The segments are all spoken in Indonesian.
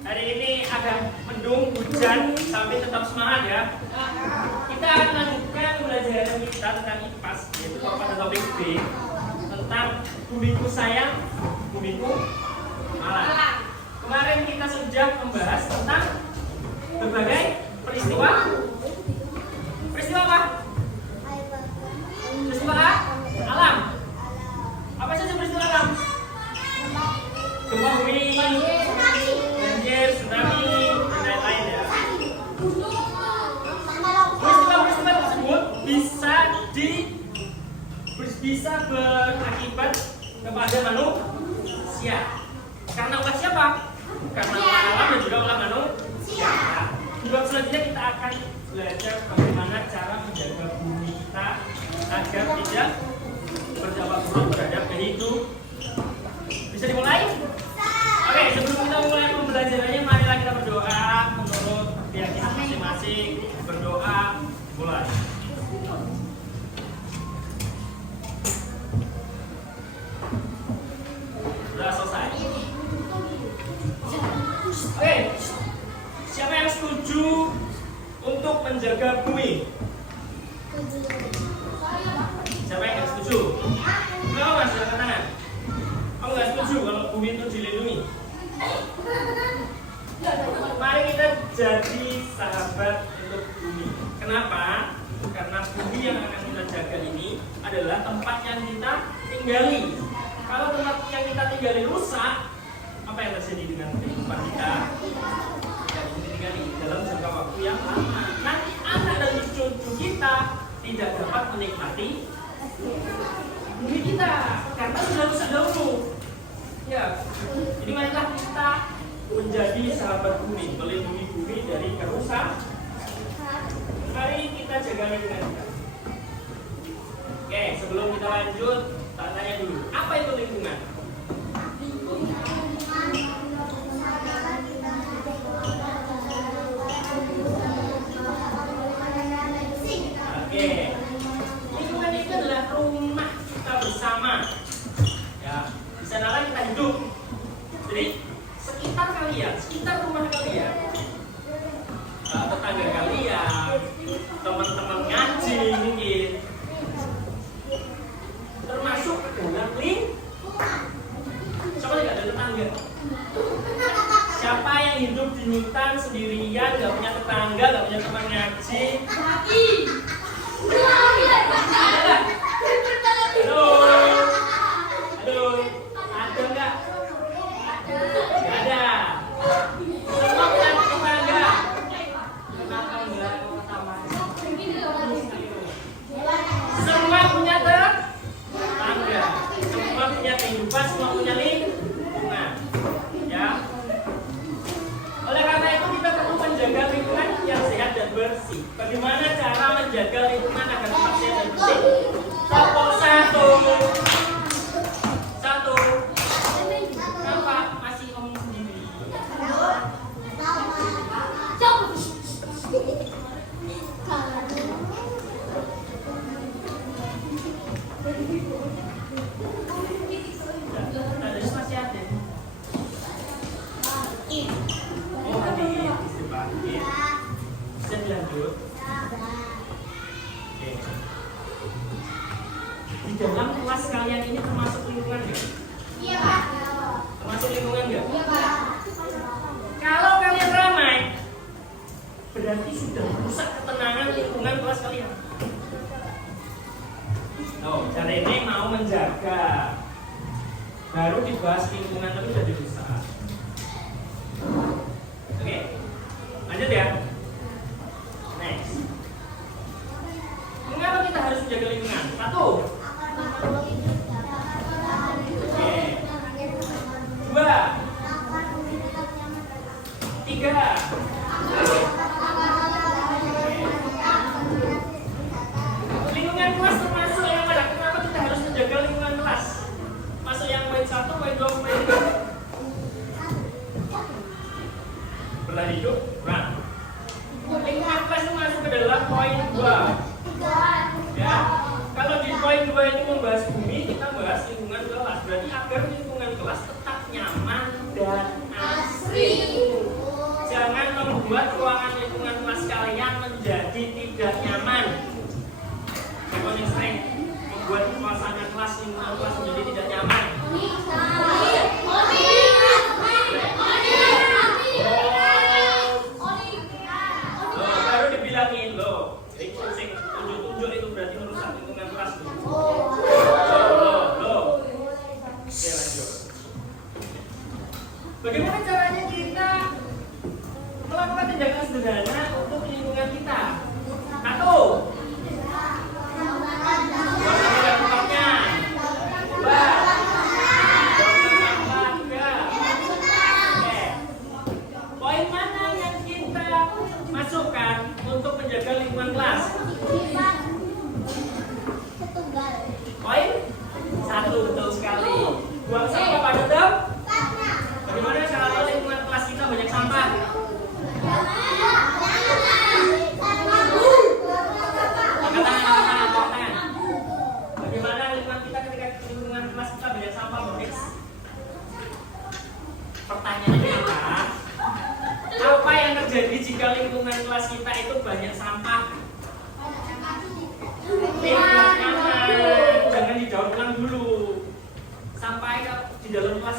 Hari ini agak mendung, hujan, tapi tetap semangat ya. Kita akan melanjutkan pembelajaran kita tentang IPAS, yaitu pada topik B tentang bumiku sayang, bumiku malang. Kemarin kita sudah membahas tentang berbagai peristiwa. Peristiwa apa? Peristiwa alam. Apa saja peristiwa alam? Gempa bumi, banjir, tsunami, dan lain-lain ya. Peristiwa-peristiwa tersebut bisa berakibat kepada manusia. Karena ulah siapa? Karena ulah alam dan juga ulah manusia. Di bab selanjutnya kita akan belajar bagaimana cara menjaga bumi kita agar tidak berdampak buruk terhadap kehidupan. Bisa dimulai? Oke, sebelum kita mulai pembelajarannya, marilah kita berdoa menurut keyakinan masing-masing. Berdoa, mulai. Sudah selesai. Oke, siapa yang setuju untuk menjaga bumi? Siapa yang nggak setuju? Kenapa mas? Angkat tangan. Kamu nggak setuju kalau bumi itu dilindungi? Mari kita jadi sahabat untuk bumi. Kenapa? Karena bumi yang akan kita jaga ini adalah tempat yang kita tinggali. Kalau tempat yang kita tinggali rusak, apa yang terjadi dengan kehidupan kita? Tidak bisa ditinggali dalam jangka waktu yang lama. Nanti anak dan cucu kita tidak dapat menikmati bumi kita karena sudah rusak dahulu. Ya, jadi marilah kita menjadi sahabat bumi, melindungi bumi dari kerusakan. Mari kita jaga lingkungan kita. Oke, sebelum kita lanjut, tanya dulu, apa itu lingkungan? Oke, lingkungan itu adalah rumah kita bersama. Ya, di sanalah kita hidup. Jadi sekitar kalian, sekitar rumah kalian, tetangga kalian, teman-teman ngaji mungkin, termasuk dalam lingkungan. Siapa tidak ada tetangga? Siapa yang hidup di hutan sendirian, nggak punya tetangga, nggak punya teman ngaji? Halo, ada nggak? Nggak ada. Semua punya tetangga. Kenapa nggak sama? Semua punya tetangga. Semua punya kehidupan, semua punya lingkungan. Ya. Oleh karena itu kita perlu menjaga lingkungan yang sehat dan bersih. Bagaimana cara menjaga lingkungan agar tetap sehat dan bersih? Pokok satu. Kenapa masih ngomong sendiri? Ada masih ada. Oh, hadir istri Pak. Bisa dilanjut. Oke. Di dalam kelas kalian ini termasuk lingkungan nggak? Iya Pak. Termasuk lingkungan nggak? Iya Pak. Kalau kalian ramai, berarti sudah merusak ketenangan lingkungan kelas kalian. Oh, cara ini mau menjaga. Baru dibahas lingkungan tapi sudah dirusak. Oke, lanjut ya. Next. Mengapa kita harus menjaga lingkungan? Satu. Oke. Dua. Tiga. Lingkungan kelas termasuk yang mana? Kenapa kita harus menjaga lingkungan kelas? Masuk yang poin 1, poin 2, poin 3. berarti agar lingkungan kelas tetap nyaman dan asri. Jangan membuat ruangan lingkungan kelas kalian menjadi tidak nyaman. Siapa yang sering membuat suasana kelas lingkungan kelas menjadi tidak nyaman? Baru dibilangin loh. Jadi tunjuk-tunjuk itu berarti merusak lingkungan kelas. Oke, lanjut. Bagaimana caranya kita melakukan tindakan sederhana untuk lingkungan kita? Satu, buang tempatnya. Dua, buang tiga. Oke. Poin mana yang kita masukkan untuk menjaga lingkungan kelas? Poin satu, betul sekali. Buang sampah pada dong. Bagaimana kalau lingkungan kelas kita banyak sampah? Bagaimana lingkungan kita ketika lingkungan kelas kita banyak sampah, Boris? Pertanyaannya apa yang terjadi jika lingkungan kelas kita itu banyak sampah? Tidak nyaman. Jangan didaur ulang dulu. Sampai di dalam kelas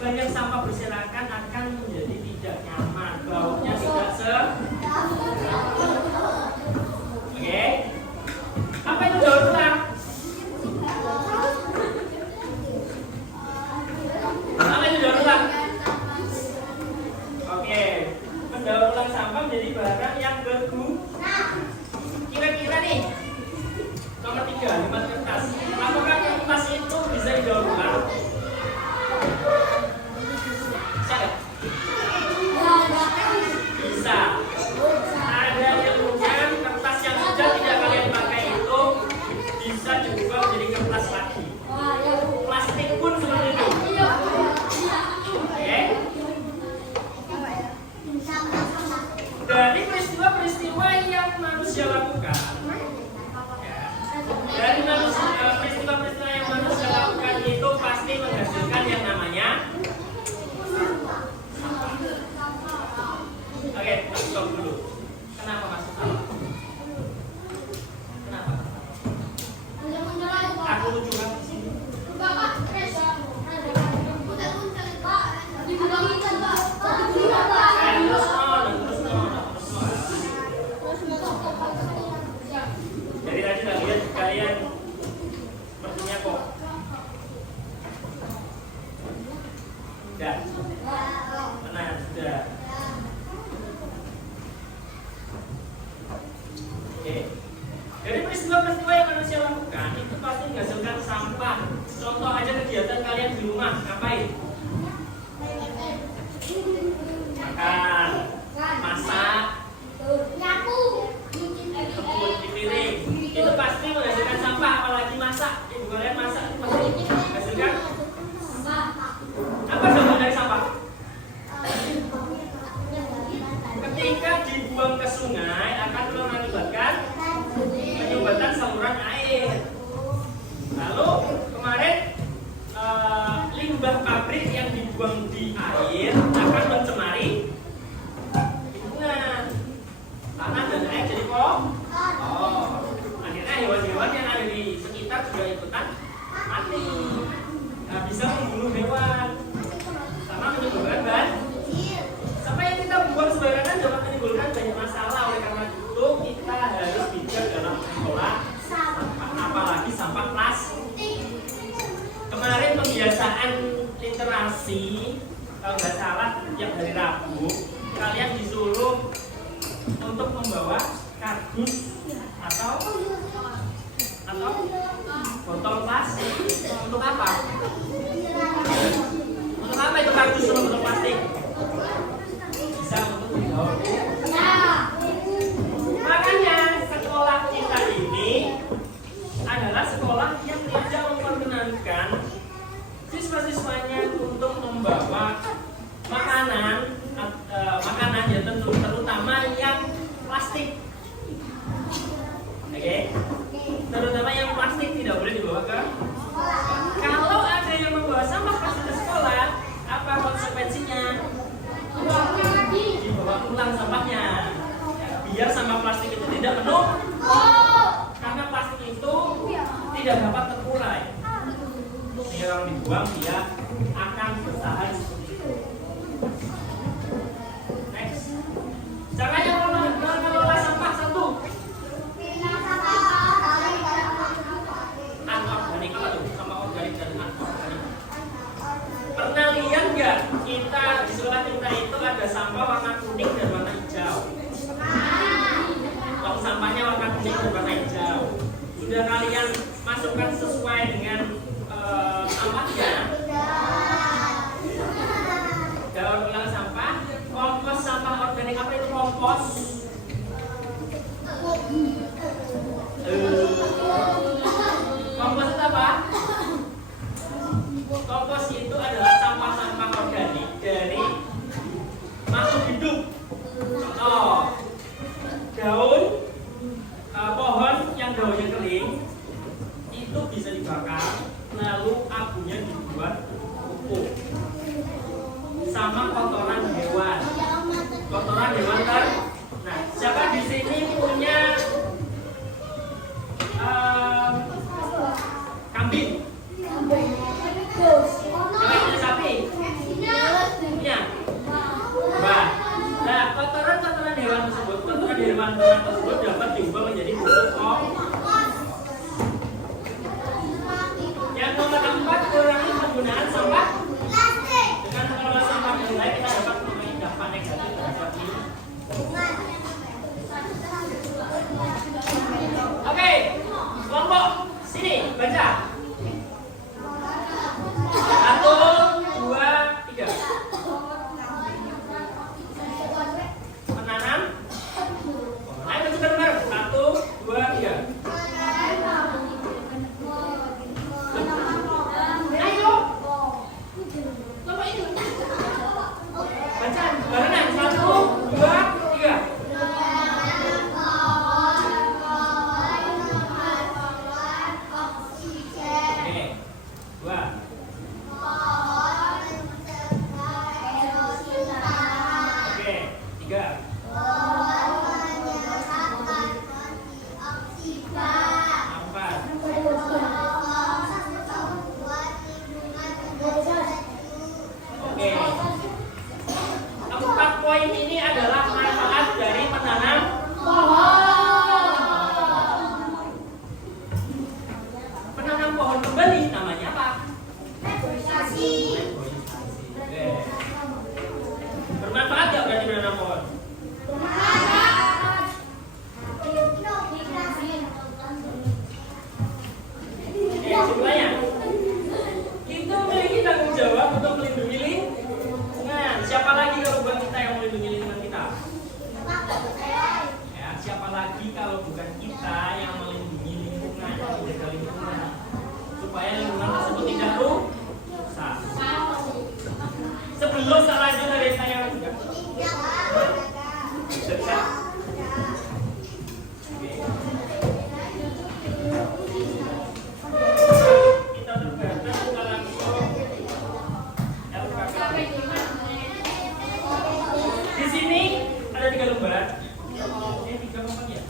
banyak sampah berserakan akan menjadi tidak nyaman. Baunya tidak Oke. Apa itu daur ulang? Apa itu daur ulang? Oke. Mendaur ulang sampah menjadi barang yang berguna. Kira-kira nih nomor 3, lembar kertas. Apakah kertas itu bisa didaur ulang? Bisa. Ada yang punya kertas yang sudah tidak kalian pakai itu bisa diubah menjadi kertas lagi. Plastik pun seperti itu. Oke. Dari peristiwa-peristiwa yang manusia lakukan, dari peristiwa-peristiwa yang manusia lakukan itu pasti menghasilkan yang namanya. Oke, stop dulu. Kenapa masuk salah? Kenapa? Aku lucu kan di sini. Dari tadi tak lihat kalian sepertinya kok. Sudah. Tenang, sudah. Oke. Dari peristiwa-peristiwa yang manusia lakukan itu pasti menghasilkan sampah. Contoh aja kegiatan kalian di rumah, ngapain? Makan, masak, kebun di piring. Itu pasti menghasilkan sampah, apalagi masak. Ibu kalian masak itu pasti menghasilkan apa contoh dari sampah? Ketika dibuang ke sungai akan mengakibatkan penyumbatan saluran air. Lalu kemarin limbah pabrik yang dibuang di air akan mencemari lingkungan. Tanah dan air jadi akhirnya hewan-hewan yang ada di sekitar juga ikutan mati. Nah, bisa membunuh hewan sama menimbulkan banjir. Sampai yang kita buang sembarangan dapat menimbulkan banyak masalah. Oleh karena itu kita harus bijak dalam mengelola sampah, apalagi sampah plastik. Kemarin pembiasaan literasi, kalau nggak salah tiap hari Rabu kalian disuruh untuk membawa kardus atau botol plastik. Untuk apa? Untuk apa itu kardus atau botol plastik? Bisa untuk dibawa. Makanya sekolah kita ini adalah sekolah yang tidak memperkenankan siswa-siswanya untuk membawa makanan ya terutama yang plastik. Oke? Terutama yang plastik tidak boleh dibawa ke. Kalau ada yang membawa dia akan bertahan seperti itu. Next, caranya mengelola sampah satu. Anorganik apa tuh? Sama organik dan anorganik. Pernah lihat nggak kita di sekolah kita itu ada sampah warna kuning dan warna hijau? Tong sampahnya warna kuning dan warna hijau. Sudah kalian masukkan sesuai dengan sampahnya? Daur ulang sampah. Kompos sampah organik apa itu kompos? Kompos itu apa? Kompos itu adalah sampah-sampah organik dari makhluk hidup. Contoh, daun pohon yang daunnya kering itu bisa dibakar, lalu abunya dibuat pupuk. Sama kotoran hewan. Kotoran hewan kan? Nah, siapa di sini punya kambing? Siapa punya sapi? Punya? Bah. Nah, kotoran hewan tersebut, kotoran hewan tersebut dapat diubah menjadi pupuk. Yang nomor 4, kurangi penggunaan sampah. Dengan mengelola sampah dengan baik kita dapat mengurangi dampak negatif terhadap lingkungan. Oke, kelompok sini baca. 1, 2, 3. Menanam. Ayo kita bareng. 1, 2, 3. Ayo. Baca barengan. 1, 2, 3. Oke. 2. Oke. 3. 4 poin ini adalah manfaat dari menanam pohon. Menanam pohon kembali namanya apa? Reboisasi. Oke. Bermanfaat nggak berarti menanam pohon? Bermanfaat. Jumlahnya. Kita memiliki tanggung jawab untuk melindungi lingkungan. Siapa lagi kalau bukan kita yang melindungi lingkungan kita? Ya, siapa lagi kalau bukan kita yang melindungi lingkungan, menjaga lingkungan, supaya lingkungan tersebut tidak rusak. Sebelum selanjutnya dari saya juga. Kita terbatas kita langsung di sini ada 3 lembar. 3 lembar ya.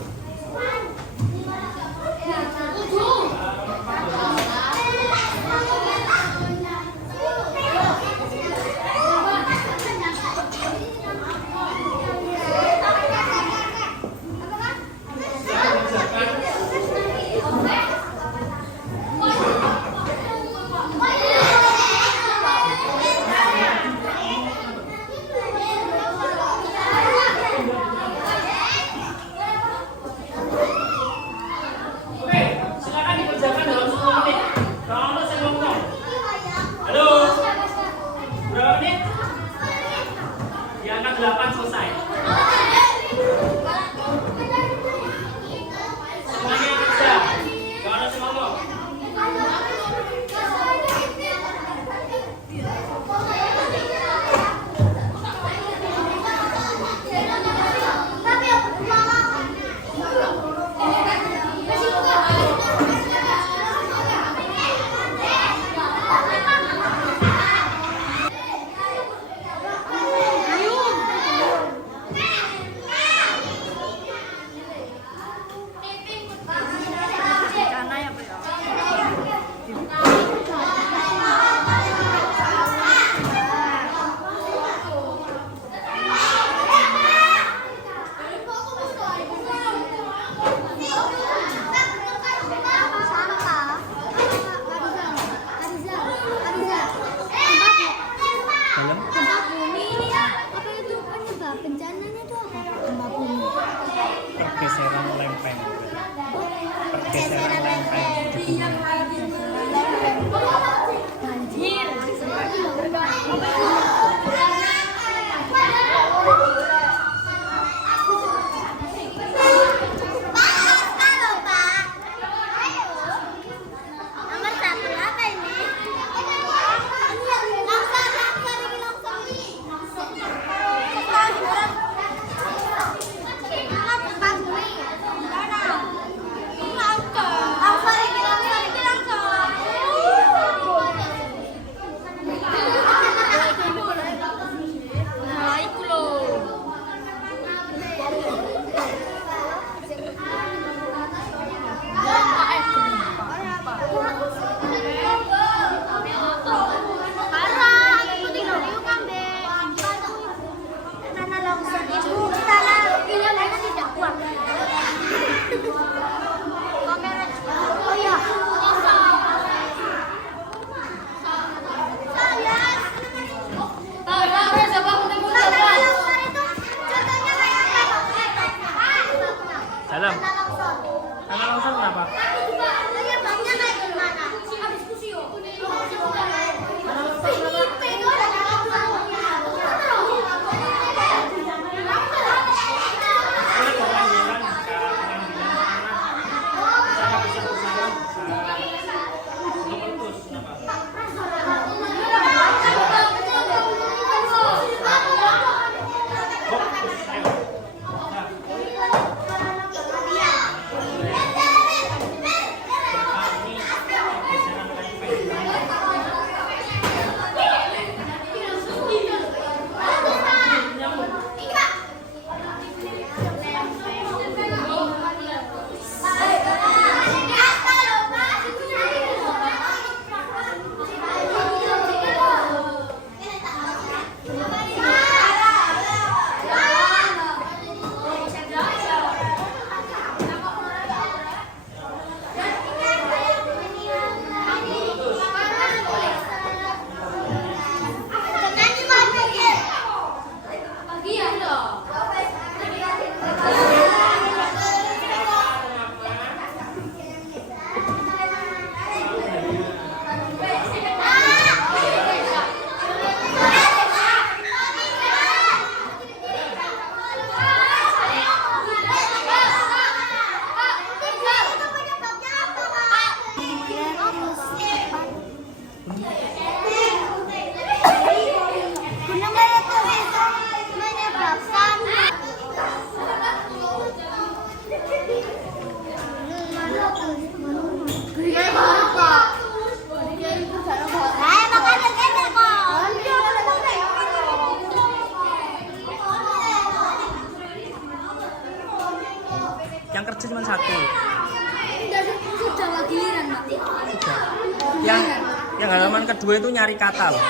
gue itu nyari kata loh.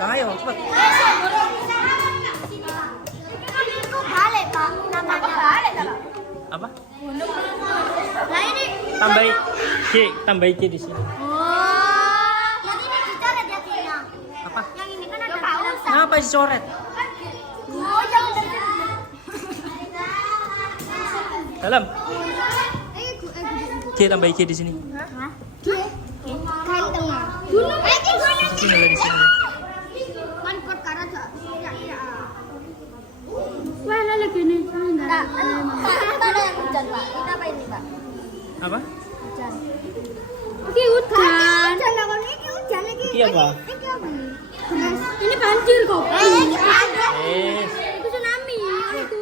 Nah, ayo cepet. Itu balik Pak, namanya balik Pak. Apa? Nah ini Tambahi G di sini. yang ini dicoret ya Tina. Apa? Yang ini kan ada tulisan. Kenapa dicoret? Oh yang Dalam. G tambahi G di sini. Hah? Kain tengah. Gunung lagi gunung. Di sini di sini. Kan perkara tak. Ya. Wah, lagi nih. Tak. Mana yang hujan Pak? Ini apa ini Pak? Apa? Hujan. Ini hujan. Hujan apa ini hujan lagi? Iya, Pak. Ini apa? Ini banjir kok. Ada. Itu tsunami. Itu.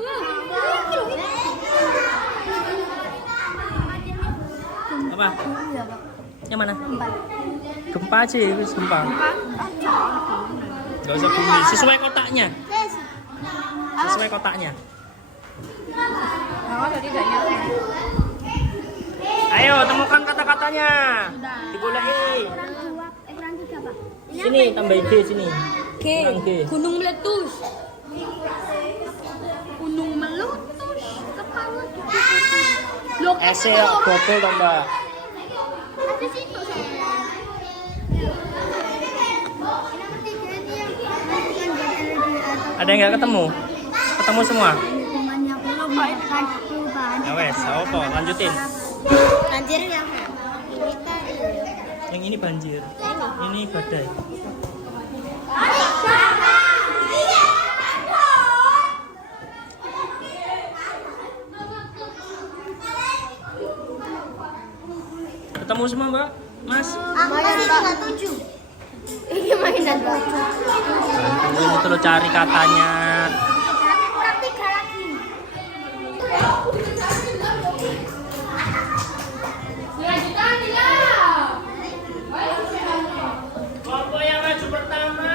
Apa? Yang mana? Gempa aja, wis gempa. Gak usah bumi, sesuai kotaknya. Sesuai kotaknya. Ayo temukan kata-katanya. Digoleki. Kurang 3 Pak. Sini tambahin G sini. Kurang G. Gunung meletus. Gunung meletus. Kepala. Loh, Ese botol toh, Mbak. Ada situ saya. Ada yang nggak ketemu? Ketemu semua? Hukumannya perubahan. Ya wes, apa? Lanjutin. Banjir yang ini kan. Yang ini banjir. Ini badai. Ketemu semua, Mbak? Mas? Aku masih nggak 7. Ini mainan baju. Ini tuh lo cari katanya. Kurang 3 lagi. Kelompok yang maju pertama.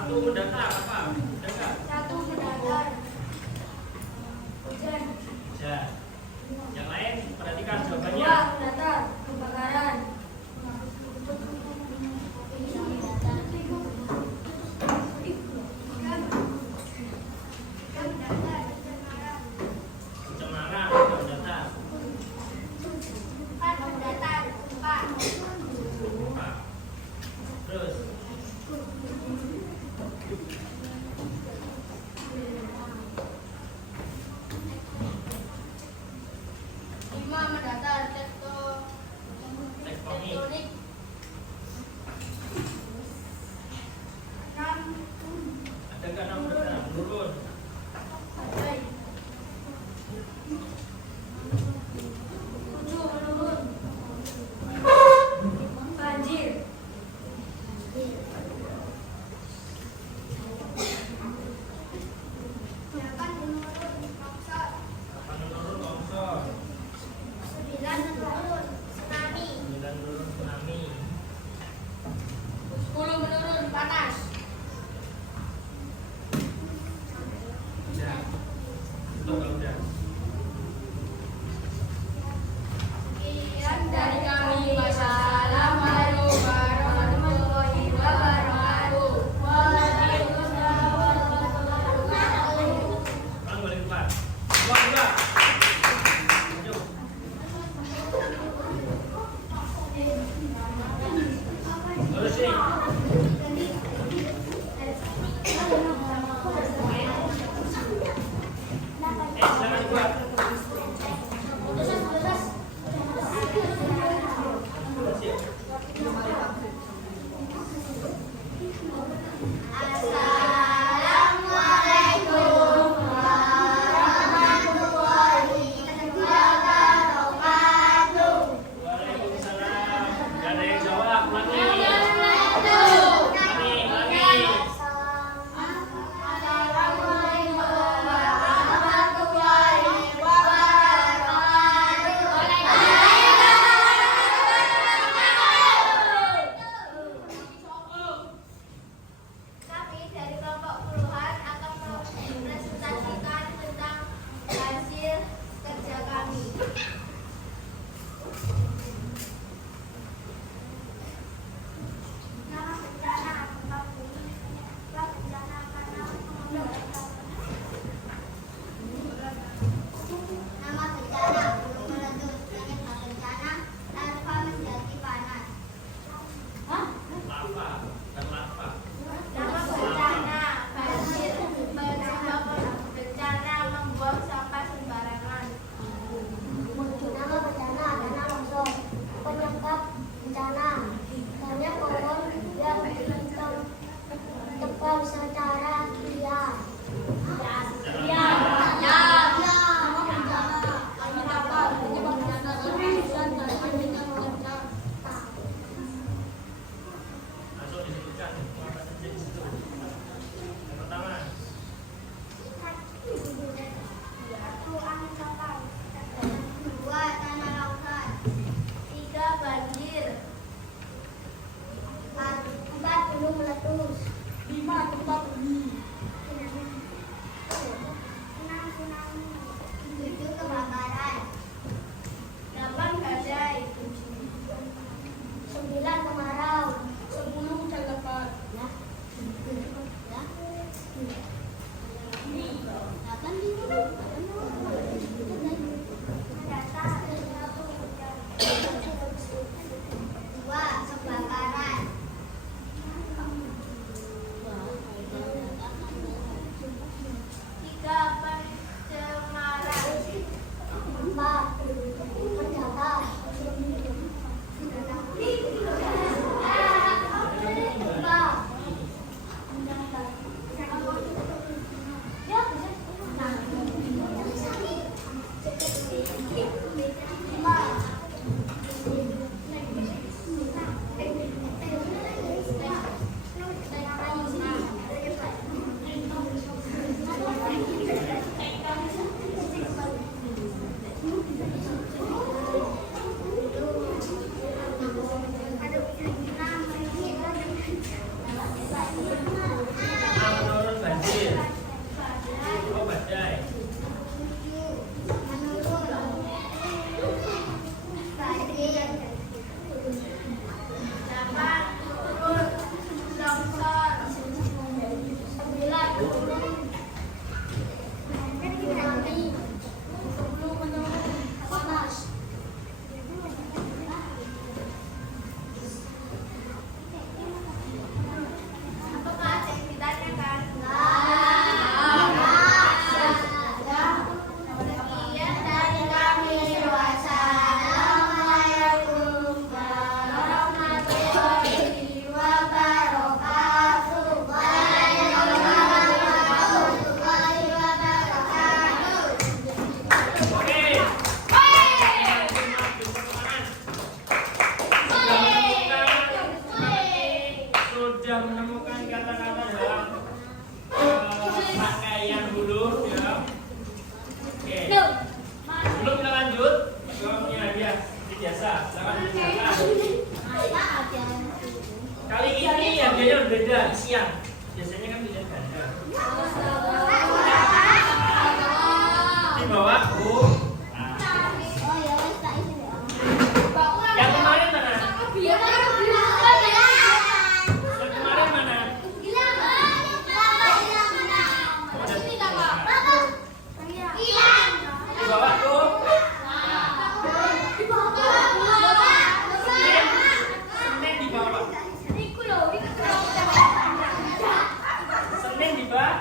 Satu mendatar apa? Mendatar. Satu mendatar. Hujan. Hujan. Yang lain perhatikan jawabannya. Dua mendatar. Kebakaran. Cemara mendatar. Empat mendatar. Empat. Gempa. Terus Lima mendatar. tektonik. Tektonik. Enam. Ada nggak 6 mendatar? Menurun. Badai. Tujuh menurun. Banjir. Delapan menurun. Longsor. 8 menurun longsor. Sembilan menurun. Tsunami. 9 menurun tsunami. 10 menurun. Panas. Hujan. Itu kalau udah. Sekian dari kami. Wassalamualaikum warahmatullahi wabarakatuh. Waalaikumsalam warahmatullahi wabarakatuh. Sekarang balik depan. Buang juga. Maju. Terus nih. Jangan buat. Assalamualaikum warahmatullahi wabarakatuh. Waalaikumsalam. Gak ada yang jawab. Ulangi. Ulangi. Assalamualaikum warahmatullahi wabarakatuh. Kami dari kelompok puluhan akan mempresentasikan tentang hasil kerja kami. Nama bencana gempa bumi, sebab bencana karena nama bencana gunung meletus, penyebab bencana lava menjadi panas. Lava. Dan lava. Nama bencana banjir, penyebab bencana membuang sampah sembarangan. Nama bencana adalah longsor, penyebab bencana banyak pohon yang tebang secara liar. Langsung disebutkan. Apa saja di situ. Yang pertama. Dua, tanah longsor. Tiga, banjir. Empat, gunung meletus. Lima, gempa bumi. Enam, tsunami. Tujuh, kebakaran. Delapan, badai. Sembilan, kemarau. 10, hujan lebat. Dua, kebakaran. Biasanya kan pilihan ganda. Di bawah Bu. Nah. Oh ya wes tak isi ya. Yang kemarin mana? Biar Yang kemarin mana? Di bawah Bu. Senin di bawah. Senin di bawah.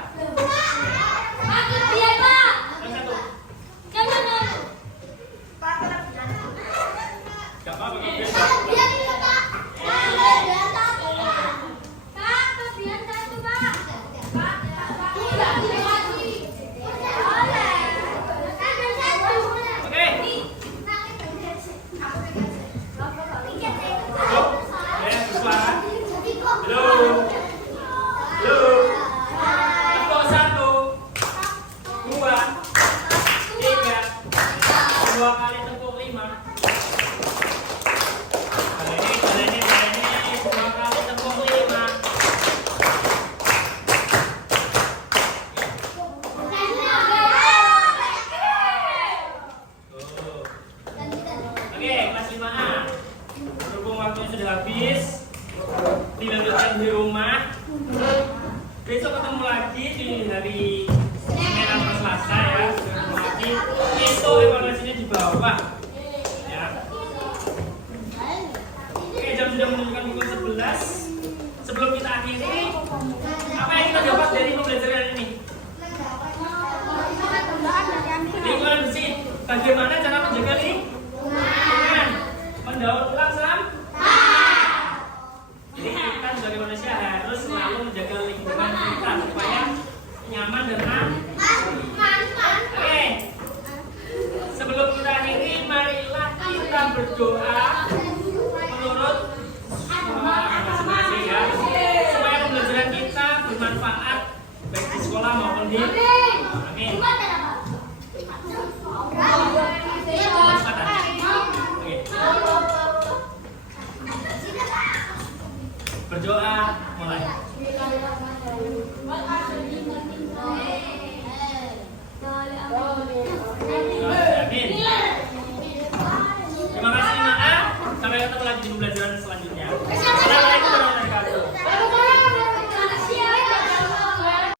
Yang satu. Gak apa-apa kalau biasa. Oke. Ya, suara. Halo. Halo. Tepuk 1, 2, 3. 2 kali tepuk 5. Kali ini 2 kali tepuk 5. Tuh. Oke, kelas 5A. Berhubung waktunya sudah habis, dilanjutkan di rumah. Besok ketemu lagi di hari Senin atau Selasa ya. Ketemu lagi. Itu evaluasinya di bawah. Ya. Oke, jam sudah menunjukkan pukul 11. Sebelum kita akhiri, apa yang kita dapat dari pembelajaran ini? Lingkungan bersih. Bagaimana cara menjaga lingkungan? Mendaur ulang sampah. Jadi kita sebagai manusia harus selalu menjaga lingkungan kita supaya nyaman dan aman. Oke. Sebelum kita akhiri, marilah kita berdoa menurut masing-masing ya, supaya pembelajaran kita bermanfaat baik di sekolah maupun di amin. Berdoa mulai. Amin. Terima kasih Mak. Sampai ketemu lagi di pembelajaran.